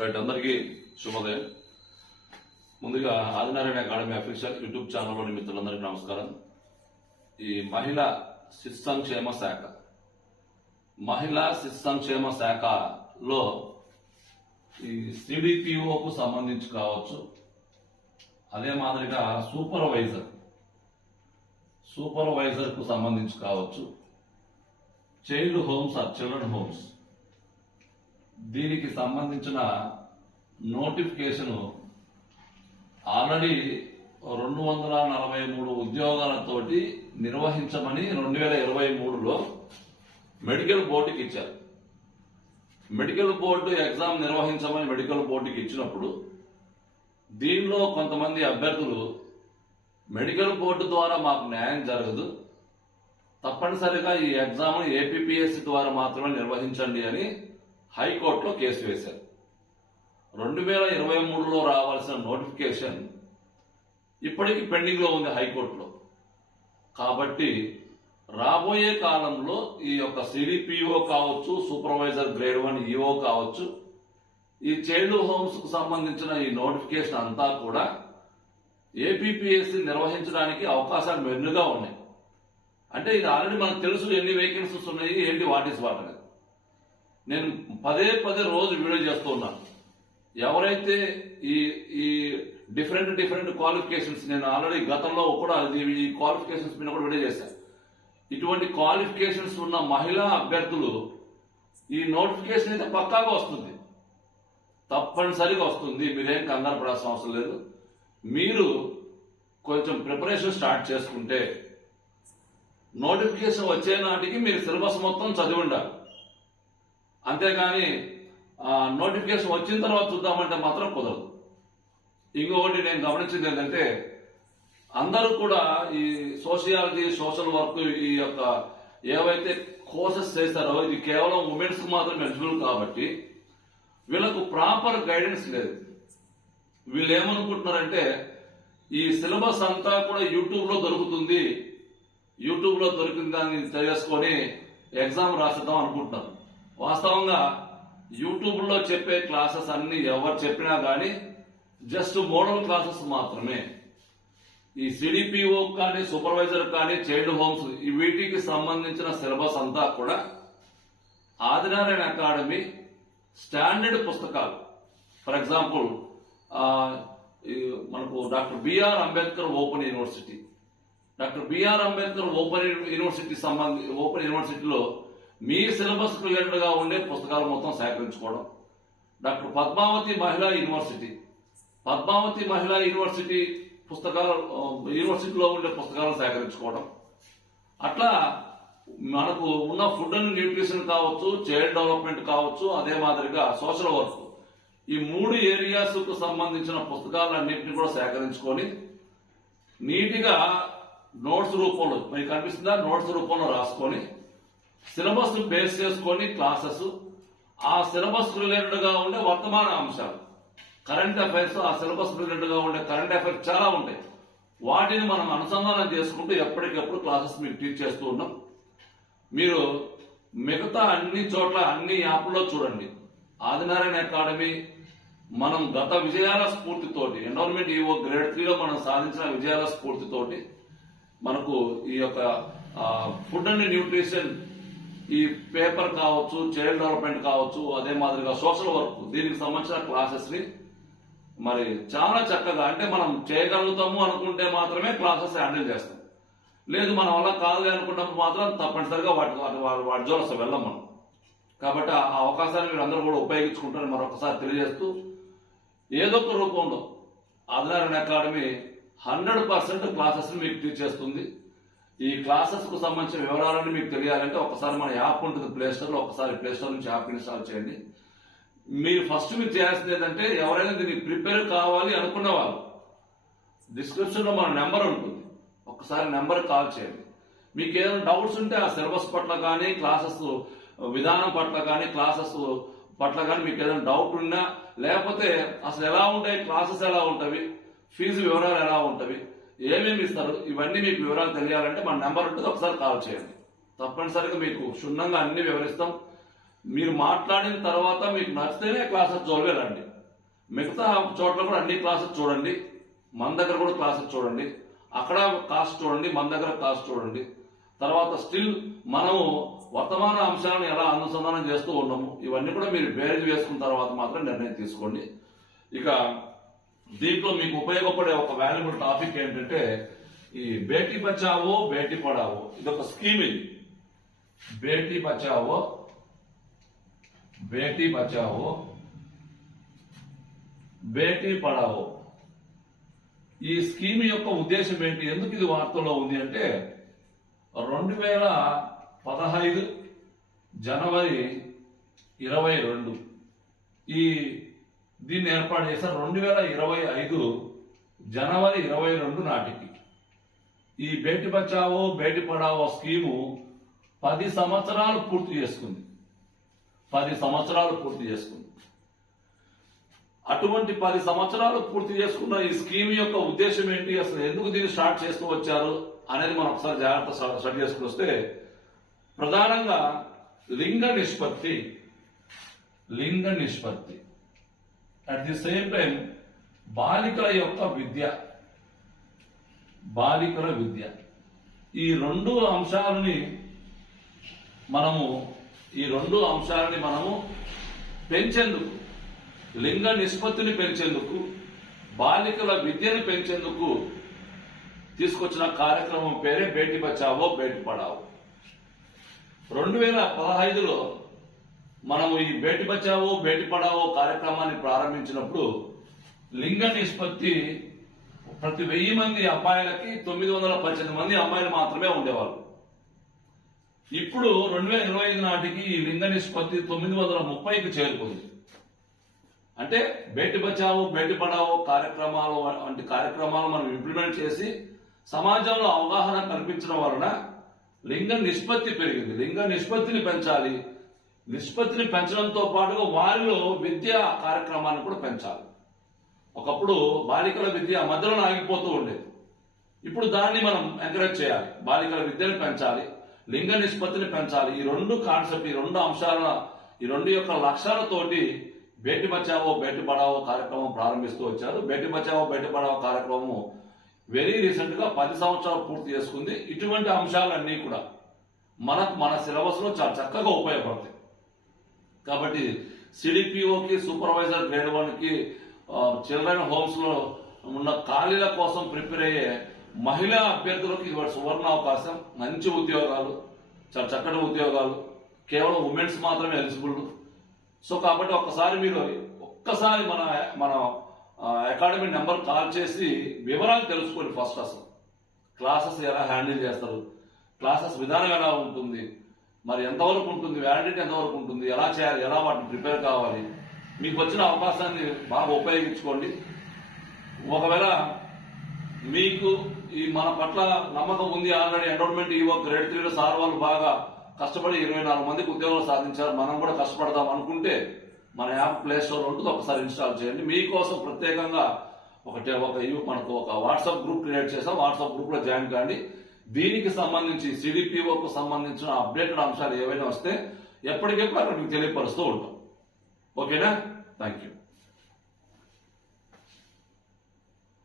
Right అందరికీ శుభోదయం. ముందుగా ఆదినారాయణ అకాడమీ అఫీషియల్ యూట్యూబ్ ఛానల్లోని మిత్రులందరికీ నమస్కారం. ఈ మహిళా శిశు సంక్షేమ శాఖ మహిళా శిశు సంక్షేమ శాఖలో ఈ సిడిపిఓకు సంబంధించి కావచ్చు. అదే మాదిరిగా సూపర్వైజర్ సూపర్వైజర్కు సంబంధించి కావచ్చు. Child homes or children homes. దీనికి సంబంధించిన నోటిఫికేషన్ ఆల్రెడీ రెండు వందల నలభై మూడు ఉద్యోగాలతోటి నిర్వహించమని రెండు వేల ఇరవై మూడులో మెడికల్ బోర్డుకి ఇచ్చారు. మెడికల్ బోర్డు ఎగ్జామ్ నిర్వహించమని మెడికల్ బోర్డుకి ఇచ్చినప్పుడు దీనిలో కొంతమంది అభ్యర్థులు మెడికల్ బోర్డు ద్వారా మాకు న్యాయం జరగదు. తప్పనిసరిగా ఈ ఎగ్జామ్ ఏపీపీఎస్సీ ద్వారా మాత్రమే నిర్వహించండి అని హైకోర్టులో కేసు వేశారు. రెండు వేల ఇరవై మూడులో రావాల్సిన నోటిఫికేషన్ ఇప్పటికీ పెండింగ్లో ఉంది హైకోర్టులో. కాబట్టి రాబోయే కాలంలో ఈ యొక్క సిడిపిఓ కావచ్చు సూపర్వైజర్ గ్రేడ్ వన్ ఈఓ కావచ్చు ఈ చైల్డ్ హోమ్స్కు సంబంధించిన ఈ నోటిఫికేషన్ అంతా కూడా ఏపీపీఎస్సీ నిర్వహించడానికి అవకాశాలు మెన్నుగా ఉన్నాయి. అంటే ఇది ఆల్రెడీ మనకు తెలుసు ఎన్ని వేకెన్సీస్ ఉన్నాయి ఏంటి వాట్ ఈస్ వాట్ అనేది. నేను పదే పదే రోజు వీడియో చేస్తున్నాను ఎవరైతే ఈ ఈ డిఫరెంట్ డిఫరెంట్ క్వాలిఫికేషన్స్ నేను ఆల్రెడీ గతంలో కూడా ఈ క్వాలిఫికేషన్స్ మీద కూడా వీడియో చేశాను ఇటువంటి క్వాలిఫికేషన్స్ ఉన్న మహిళా అభ్యర్థులు ఈ నోటిఫికేషన్ అయితే పక్కాగా వస్తుంది. తప్పనిసరిగా వస్తుంది. మీరేం కంగారు పడాల్సిన అవసరం లేదు. మీరు కొంచెం ప్రిపరేషన్ స్టార్ట్ చేసుకుంటే నోటిఫికేషన్ వచ్చే నాటికి మీరు సిలబస్ మొత్తం చదివి ఉండాలి. అంతేకాని నోటిఫికేషన్ వచ్చిన తర్వాత చూద్దామంటే మాత్రం కుదరదు. ఇంకొకటి నేను గమనించింది ఏంటంటే అందరూ కూడా ఈ సోషియాలజీ సోషల్ వర్క్ ఈ యొక్క ఏవైతే కోర్సెస్ చేస్తారో ఇది కేవలం ఉమెన్స్ మాత్రమే మాత్రం ఎలిజిబుల్ కాబట్టి వీళ్ళకు ప్రాపర్ గైడెన్స్ లేదు. వీళ్ళు ఏమనుకుంటున్నారంటే ఈ సిలబస్ అంతా కూడా యూట్యూబ్లో దొరుకుతుంది. యూట్యూబ్లో దొరికిన దాన్ని చేసుకొని ఎగ్జామ్ రాసిద్దాం అనుకుంటున్నారు. వాస్తవంగా యూట్యూబ్లో చెప్పే క్లాసెస్ అన్ని ఎవరు చెప్పినా కానీ జస్ట్ మోడల్ క్లాసెస్ మాత్రమే. ఈ సిడిపిఓ కానీ సూపర్వైజర్ కానీ చైల్డ్ హోమ్స్ ఈ వీటికి సంబంధించిన సిలబస్ అంతా కూడా ఆదినారాయణ అకాడమీ స్టాండర్డ్ పుస్తకాలు. ఫర్ ఎగ్జాంపుల్ మనకు doctor B R Ambedkar open university. Doctor B R Ambedkar open university సంబంధి ఓపెన్ యూనివర్సిటీలో మీ సిలబస్ రిలేటెడ్ ఉండే పుస్తకాలు మొత్తం సేకరించుకోవడం. డాక్టర్ పద్మావతి మహిళా యూనివర్సిటీ. పద్మావతి మహిళా యూనివర్సిటీ పుస్తకాలు యూనివర్సిటీలో ఉండే పుస్తకాలను సేకరించుకోవడం. అట్లా మనకు ఉన్న ఫుడ్ అండ్ న్యూట్రిషన్ కావచ్చు చైల్డ్ డెవలప్మెంట్ కావచ్చు అదే మాదిరిగా సోషల్ వర్క్. ఈ మూడు ఏరియాస్కు సంబంధించిన పుస్తకాలన్నింటినీ కూడా సేకరించుకొని నీటిగా నోట్స్ రూపంలో మీకు కనిపిస్తుందా? నోట్స్ రూపంలో రాసుకొని సిలబస్ బేస్ చేసుకొని క్లాసెస్ ఆ సిలబస్ రిలేటెడ్గా ఉండే వర్తమాన అంశాలు. కరెంట్ అఫైర్స్ ఆ సిలబస్ రిలేటెడ్గా ఉండే కరెంట్ అఫైర్స్ చాలా ఉంటాయి. వాటిని మనం అనుసంధానం చేసుకుంటూ ఎప్పటికప్పుడు క్లాసెస్ మీకు టీచ్ చేస్తూ ఉన్నాం. మీరు మిగతా అన్ని చోట్ల అన్ని యాప్లో చూడండి. ఆదినారాయణ అకాడమీ మనం గత విజయాల స్ఫూర్తితోటి ఎన్వైర్మెంట్ ఈవో గ్రేడ్ త్రీలో మనం సాధించిన విజయాల స్ఫూర్తితోటి మనకు ఈ యొక్క ఫుడ్ అండ్ న్యూట్రిషన్ ఈ పేపర్ కావచ్చు చైల్డ్ డెవలప్మెంట్ కావచ్చు అదే మాదిరిగా సోషల్ వర్క్ దీనికి సంబంధించిన క్లాసెస్ని మరి చాలా చక్కగా అంటే మనం చేయగలుగుతాము అనుకుంటే మాత్రమే క్లాసెస్ హ్యాండిల్ చేస్తాం. లేదు మనం వల్ల కాదు అనుకున్నప్పుడు మాత్రం తప్పనిసరిగా వాటి వాటి వాటి- జోలు అసలు వెళ్ళాం మనం. కాబట్టి ఆ అవకాశాన్ని మీరు అందరూ కూడా ఉపయోగించుకుంటారని మరొకసారి తెలియజేస్తూ ఏదో ఒక రూపంలో Adinarayana academy hundred percent classes మీకు టీచ్ చేస్తుంది ఈ క్లాసెస్కు సంబంధించిన వివరాలన్నీ మీకు తెలియాలంటే ఒకసారి మన యాప్ ఉంటుంది ప్లే లో ఒకసారి ప్లే స్టోర్ నుంచి యాప్ ఇన్స్టాల్ చేయండి. మీరు ఫస్ట్ మీరు చేయాల్సింది ఏంటంటే ఎవరైనా దీనికి ప్రిపేర్ కావాలి అనుకున్న వాళ్ళు డిస్క్రిప్షన్లో మన నెంబర్ ఉంటుంది. ఒకసారి నెంబర్ కాల్ చేయండి. మీకు ఏదైనా డౌట్స్ ఉంటే ఆ సిలబస్ పట్ల కానీ క్లాసెస్ విధానం పట్ల కానీ క్లాసెస్ పట్ల కానీ మీకు ఏదైనా డౌట్ ఉన్నా లేకపోతే అసలు ఎలా ఉంటాయి క్లాసెస్ ఎలా ఉంటవి ఫీజు వివరాలు ఎలా ఉంటవి ఏమేమి ఇస్తారు? ఇవన్నీ మీకు వివరాలు తెలియాలంటే మన నెంబర్ ఉంటుంది ఒకసారి కాల్ చేయండి. తప్పనిసరిగా మీకు క్షుణ్ణంగా అన్ని వివరిస్తాం. మీరు మాట్లాడిన తర్వాత మీకు నచ్చితేనే క్లాసెస్ చూడలేరండి మిగతా చోట్ల కూడా అన్ని క్లాసెస్ చూడండి. మన దగ్గర కూడా క్లాసెస్ చూడండి. అక్కడ కాస్ట్ చూడండి మన దగ్గర కాస్ట్ చూడండి. తర్వాత స్టిల్ మనము వర్తమాన అంశాలను ఎలా అనుసంధానం చేస్తూ ఉన్నాము ఇవన్నీ కూడా మీరు బేరేజ్ వేసుకున్న తర్వాత మాత్రం నిర్ణయం తీసుకోండి. ఇక దీంట్లో మీకు ఉపయోగపడే ఒక వాల్యుబుల్ టాపిక్ ఏంటంటే ఈ బేటీ బచావో బేటీ పడావో. ఇది ఒక స్కీమ్ ఇది. బేటీ బచావో బేటీ బచావో బేటీ పడావో. ఈ స్కీమ్ యొక్క ఉద్దేశం ఏంటి? ఎందుకు ఇది వార్తల్లో ఉంది అంటే రెండు వేల పదహైదు జనవరి ఇరవై రెండు ఈ దీన్ని ఏర్పాటు చేశారు రెండు వేల ఇరవై ఐదు జనవరి ఇరవై రెండు నాటికి. ఈ బేటి బచావో బేటి పడావో స్కీము పది సంవత్సరాలు పూర్తి చేసుకుంది. పది సంవత్సరాలు పూర్తి చేసుకుంది. అటువంటి పది సంవత్సరాలు పూర్తి చేసుకున్న ఈ స్కీమ్ యొక్క ఉద్దేశం ఏంటి? అసలు ఎందుకు దీన్ని స్టార్ట్ చేస్తూ వచ్చారు అనేది మనం ఒకసారి జాగ్రత్త స్టడీ చేసుకుని వస్తే ప్రధానంగా లింగ నిష్పత్తి లింగ నిష్పత్తి. అట్ ది సేమ్ టైం బాలికల యొక్క విద్య. బాలికల విద్య. ఈ రెండు అంశాలని మనము ఈ రెండు అంశాలని మనము పెంచేందుకు లింగ నిష్పత్తిని పెంచేందుకు బాలికల విద్యను పెంచేందుకు తీసుకొచ్చిన కార్యక్రమం పేరే బేటీ బచావో బేటీ పడావో రెండు వేల పదహైదులో మనము ఈ బేటి బచావో బేటి పడావో కార్యక్రమాన్ని ప్రారంభించినప్పుడు లింగ నిష్పత్తి ప్రతి వెయ్యి మంది అబ్బాయిలకి తొమ్మిది వందల పద్దెనిమిది మంది అమ్మాయిలు మాత్రమే ఉండేవాళ్ళు. ఇప్పుడు రెండు వేల ఇరవై ఐదు నాటికి ఈ లింగ నిష్పత్తి తొమ్మిది వందల ముప్పైకి చేరుకుంది. అంటే బేటి బచావో బేటి పడావో కార్యక్రమాలు వంటి కార్యక్రమాలు మనం ఇంప్లిమెంట్ చేసి సమాజంలో అవగాహన కల్పించడం వలన లింగ నిష్పత్తి పెరిగింది. లింగ నిష్పత్తిని పెంచాలి. నిష్పత్తిని పెంచడంతో పాటుగా వారిలో విద్యా కార్యక్రమాన్ని కూడా పెంచాలి. ఒకప్పుడు బాలికల విద్య మధ్యలో ఆగిపోతూ ఉండేది. ఇప్పుడు దాన్ని మనం ఎంకరేజ్ చేయాలి. బాలికల విద్యను పెంచాలి. లింగ నిష్పత్తిని పెంచాలి. ఈ రెండు కాన్సెప్ట్ ఈ రెండు అంశాల ఈ రెండు యొక్క లక్ష్యాలతోటి బేటి బచావో బేటి పడావో కార్యక్రమం ప్రారంభిస్తూ వచ్చారు. బేటి బచావో బేటి పడావో కార్యక్రమం వెరీ రీసెంట్గా పది సంవత్సరాలు పూర్తి చేసుకుంది. ఇటువంటి అంశాలన్నీ కూడా మనకు మన సిలబస్లో చాలా చక్కగా ఉపయోగపడతాయి. కాబట్టి సిడిపిఓకి సూపర్వైజర్ గ్రేడ్ వన్కి చిల్డ్రన్ హోమ్స్లో ఉన్న ఖాళీల కోసం ప్రిపేర్ అయ్యే మహిళా అభ్యర్థులకు ఇది సువర్ణ అవకాశం మంచి ఉద్యోగాలు చాలా చక్కటి ఉద్యోగాలు కేవలం ఉమెన్స్ మాత్రమే ఎలిజిబుల్ సో కాబట్టి ఒక్కసారి మీరు ఒక్కసారి మన మన అకాడమీ నెంబర్ కాల్ చేసి వివరాలు తెలుసుకోండి ఫస్ట్ అసలు. క్లాసెస్ ఎలా హ్యాండిల్ చేస్తారు? క్లాసెస్ విధానం ఎలా ఉంటుంది? మరి ఎంతవరకు ఉంటుంది వ్యాలిడిటీ ఎంతవరకు ఉంటుంది? ఎలా చేయాలి? ఎలా వాటిని ప్రిపేర్ కావాలి? మీకు వచ్చిన అవకాశాన్ని బాగా ఉపయోగించుకోండి. ఒకవేళ మీకు ఈ మన పట్ల నమ్మకం ఉంది ఆల్రెడీ ఎండోర్మెంట్ ఈవో గ్రేడ్ త్రీలో సార్ వాళ్ళు బాగా కష్టపడి ఇరవై నాలుగు మందికి ఉద్యోగాలు సాధించారు. మనం కూడా కష్టపడదాం అనుకుంటే మన యాప్ ప్లే స్టోర్ ఉంటుంది. ఒకసారి ఇన్స్టాల్ చేయండి. మీకోసం ప్రత్యేకంగా ఒకటి ఒక ఇవి- మనకు ఒక వాట్సాప్ గ్రూప్ క్రియేట్ చేసాం వాట్సాప్ గ్రూప్లో జాయిన్ కాండి. దీనికి సంబంధించి సిడిపిఓకు సంబంధించిన అప్డేటెడ్ అంశాలు ఏవైనా వస్తే ఎప్పటికెప్పుడు అక్కడ మీకు తెలియపరుస్తూ ఉంటాం. ఓకేనా? Thank you